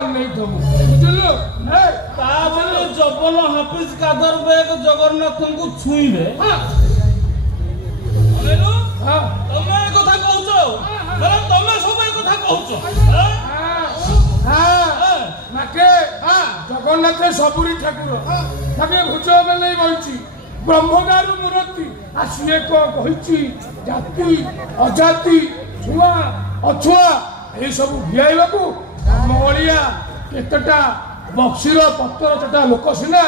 नहीं तो बुझलो ए ताबले जबन हाफिज कादर बेग जगन्नाथ को छुईबे हां हेलो हां तमे कथा कहउछो मतलब तमे सब ए कथा कहउछो हां नाके जगन्नाथ सबुरी ठाकुर ताके भुजो बेले बइची ब्रह्मगारु मूर्ति आसिए को कहिची जाति अजाति छुआ अछुआ ए सब भियाइबा को मलिया केतटा बक्सीर पत्तर चटा लोक सिना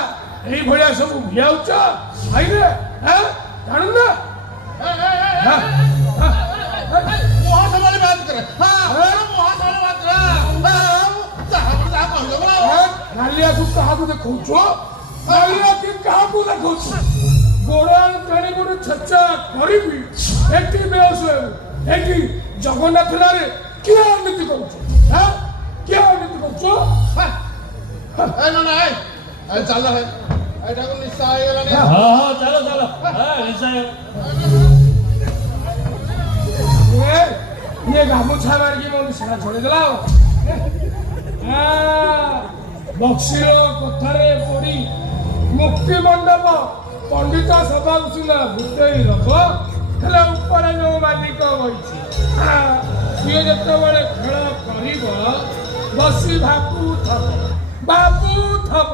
ए भलिया सब भियाउछ आइरे हैं जानु ना मोहा समाले बात करे हां मोहा समाले बात करे नालिया तू कहा को देखौछो नालिया के कहा को देखौछो गोड़ाल काने गोड़ छच्चा करबी एटी बेस एटी जगन्नाथ नारे क्या नीति करूछो हां क्या नीति करूछो ए ना ना ए चल है एटा को निशा आइ गेला ने हां हां चलो चलो निशा ये गामुछा मार के मोर सिरा छोड़ देला बक्सीर कथारे पड़ी मुक्ति मंडप पंडित सभा सुना भूतई रख हेले ऊपर जो मालिक बइछि ये जतबेले खेल करिब बसी बाबू थब